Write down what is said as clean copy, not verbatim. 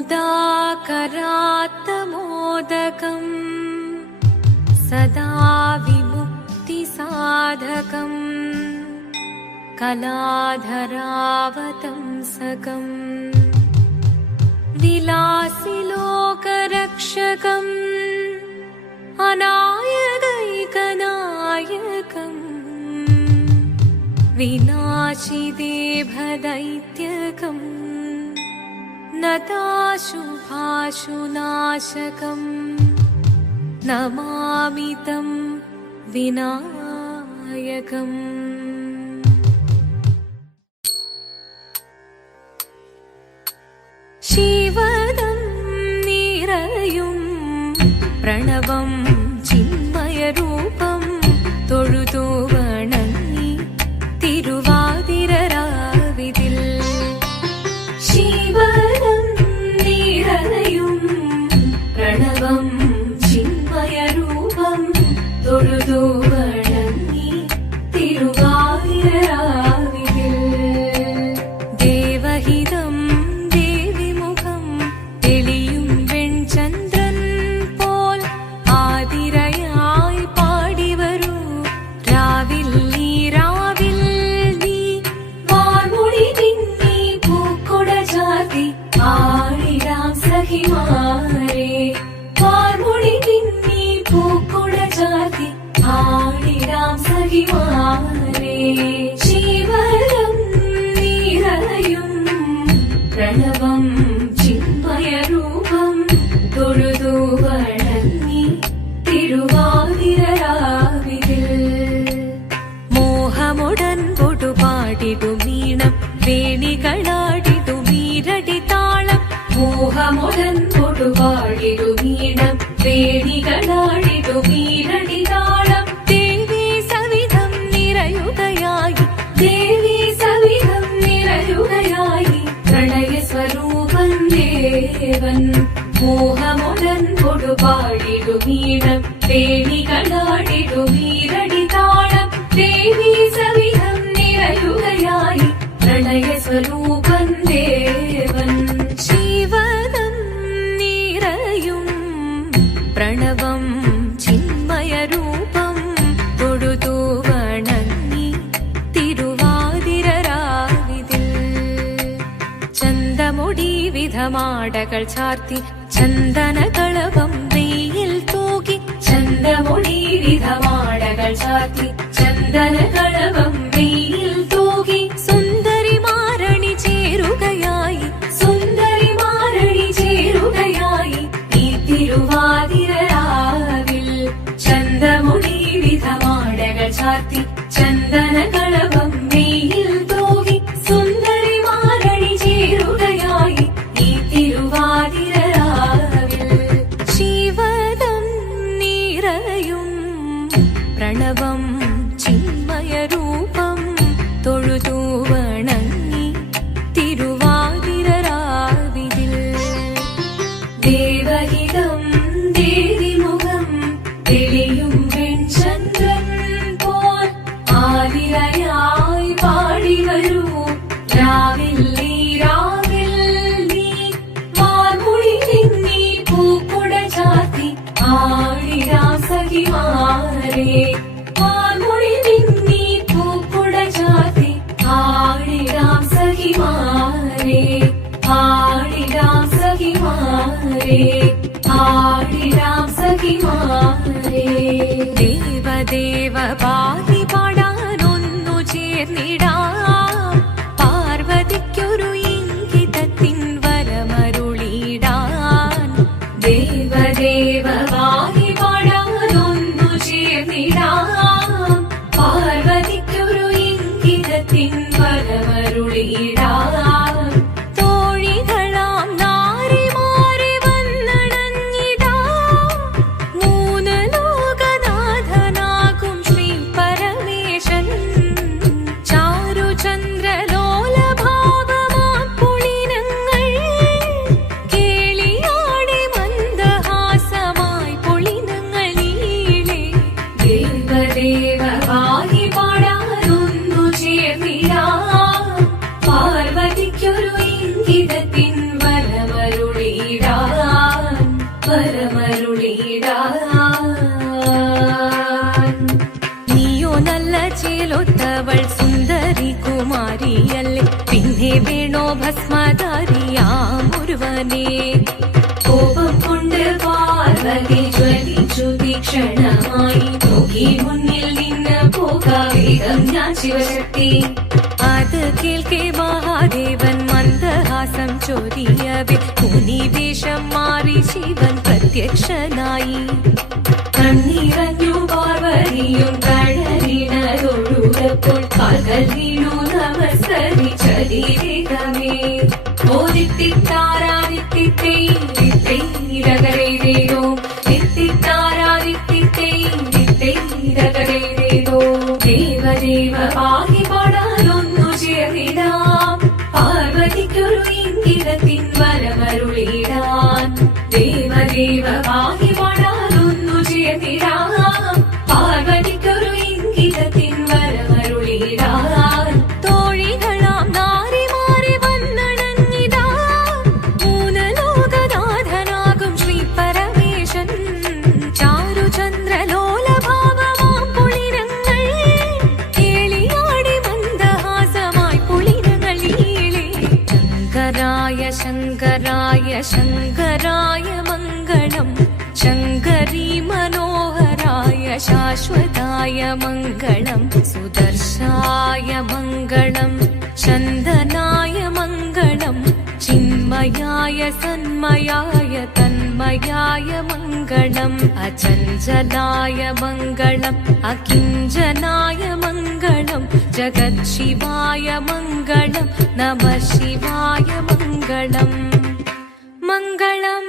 मुदाकरात्तमोदकम् सदा विमुक्तिसाधकम् कलाधरावतंसकम् विलासिलोकरक्षकम् अनायकैकनायकम् विनाशिदेभदैत्यकम् नताशुभाशुनाशकम् नमामि तं विनायकम्। शिवदं निरयुं प्रणवं चिन्मयरूपं തൊഴുതു വണങ്ങി തിരുവാതിരരാവിതിൽ ശിവദം നിറയും പ്രണവം ചിന്മയരൂപം തൊഴുതു വണങ്ങി തിരുവാതിരരാവിതിൽ ദേവഹിതം ദേവിമുഖം തെളിയും വെൺചന്ദ്രൻ പോൽ ആതിരയായി പാടിവരൂ രാവിൽ നീ വാർമുടി നിന്നി പൂക്കൊട ചാർത്തി ആടിടാം സഖിമാരെ വാർമുടി നിന്നി പൂക്കൊട ചാർത്തി ആടിടാം സഖിമാരെ ശിവദം നിറയും പ്രണവം ചിന്മയരൂപം തൊഴുതു വണങ്ങി തിരുവാതിരരാവിതിൽ മോഹമുടൻ പൊടുപാടിടുമീണം വേണികളാടിടുമീരടി താളം മോഹമുടൻ പൊടുപാടിടുമീണം വേണികളാടിടുമീരടി താളം ദേവി സവിധം നിറയുകയായി ദേവി സവിധം നിറയുകയായി പ്രണയസ്വരൂപൻ ദേവൻ മോഹമുടൻ കൊടുപാടിടുമീണം വേണികളാടിടുമീരടി താളം ദേവി സവിധം നിറയുകയായി പ്രണയസ്വരൂപൻ ദേവൻ ശിവദം നിറയും പ്രണവം ചിന്മയരൂപം തൊഴുതു വണങ്ങി തിരുവാതിരരാവിതിൽ ചന്തമുടി വിധമാടകൾ ചാർത്തി ചന്ദനകളഭം വെയിൽ തൂകി ചന്തമുടി വിധമാടകൾ ചാർത്തി ചന്ദനകളഭം വെയിൽ തൂകി സുന്ദരിമാരണി ചേരുകയായി സുന്ദരിമാരണി ചേരുകയായി ഈ തിരുവാതിരരാവിൽ ചന്തമുടി വിധമാടകൾ ചാർത്തി ചന്ദനകളഭം വെയിൽ തൂകി സുന്ദരിമാരണി ചേരുകയായി ഈ തിരുവാതിരരാവിൽ ശിവദം നിറയും പ്രണവം ചിന്മയരൂപം തൊഴുതു വണങ്ങി തിരുവാതിരരാവിതിൽ ദേവഹിതം ദേവിമുഖം തെളിയും വെൺചന്ദ്രൻ പോൽ ആതിരയായി പാടിവരൂ രാവിൽ നീ വാർമുടി നിന്നി പൂക്കുട ചാർത്തി ആടിടാം സഖിമാരെ വാർമുടി നിന്നി പൂക്കുട ചാർത്തി ആടിടാം സഖിമാരെ ആടിടാം സഖിമാരെ ആടിടാം സഖിമാരെ ദേവദേവ പാതി പാടാനൊന്നു ചേർന്നിടാം പാർവതിക്കൊരു ഇംഗിതത്തിൻ വരമരുളിടാൻ ദേവദേവ പാതി പാടാനൊന്നു ചേർന്നിടാം പാർവതിക്കൊരു ഇംഗിതത്തിൻ വരമരുളിടാൻ തോഴികളാം നാരിമാരെ വന്നണഞ്ഞിടാം മൂന്ന് ലോകനാഥനാകും ശ്രീ പരമ ചേലൊത്തവൾ സുന്ദരി കുമാരിയല്ലേ, പിന്നെ വേണോ ഭസ്മധാരിയാമൊരുവനെ. കോപം കൊണ്ട് പാർവതി ജ്വലിച്ചു തീക്ഷണമായി, നോക്കി മുന്നിൽ നിന്ന് പോകാവേഗം ഞാൻ ശിവശക്തി. അത് കേൾക്കെ മഹാദേവൻ മന്ദഹാസം ചൊരിയവേ, മുനിവേഷം മാറി ശിവൻ പ്രത്യക്ഷനായി. കണ്ണിറഞ്ഞു പാർവതിയും കഴലിനതൊഴുകപ്പോൾ, കാൽകൾ വീണു നമസ്കരിച്ചതിരേകമേ. ഓദിത്തിത്താരാദിത്തിത്തൈരകരേരോ, തിത്തിത്താരാദിത്തിത്തൈരകരേരോ. ദേവദേവ പാഹി പാടാനൊന്നു ചേർന്നിടാം, പാർവതിക്കൊരു ഇംഗിതത്തിൻ വരമരുളിടാൻ. ദേവദേവ പാഹി പാടാനൊന്നു ചേർന്നിടാം, പാർവതിക്കൊരു ഇംഗിതത്തിൻ വരമരുളിടാൻ. തോഴികളാം നാരിമാരെ വന്നണഞ്ഞിതാ, മൂലലോകനാഥനാകും ശ്രീ പരമേശൻ. ചാരുചന്ദ്രലോലഭാവമാം പുളിരങ്ങൾ, കേളിയാടി മന്ദഹാസമായി പുളിരങ്ങൾ ഈളെ. ശങ്കരായ ശങ്കരായ ശങ്കരായ മംഗളം, ശങ്കരീ മനോഹരായ ശാശ്വതായ മംഗളം. സുദർശായ മംഗളം, ചന്ദനായ മംഗളം, ചിന്മയായ സന്മയായ തന്മയായ മംഗളം. അചഞ്ചലായ മംഗളം, അകിഞ്ചനായ മംഗളം, ജഗത്ശിവായ മംഗളം. നമഃ ശിവായ മംഗളം. മംഗളം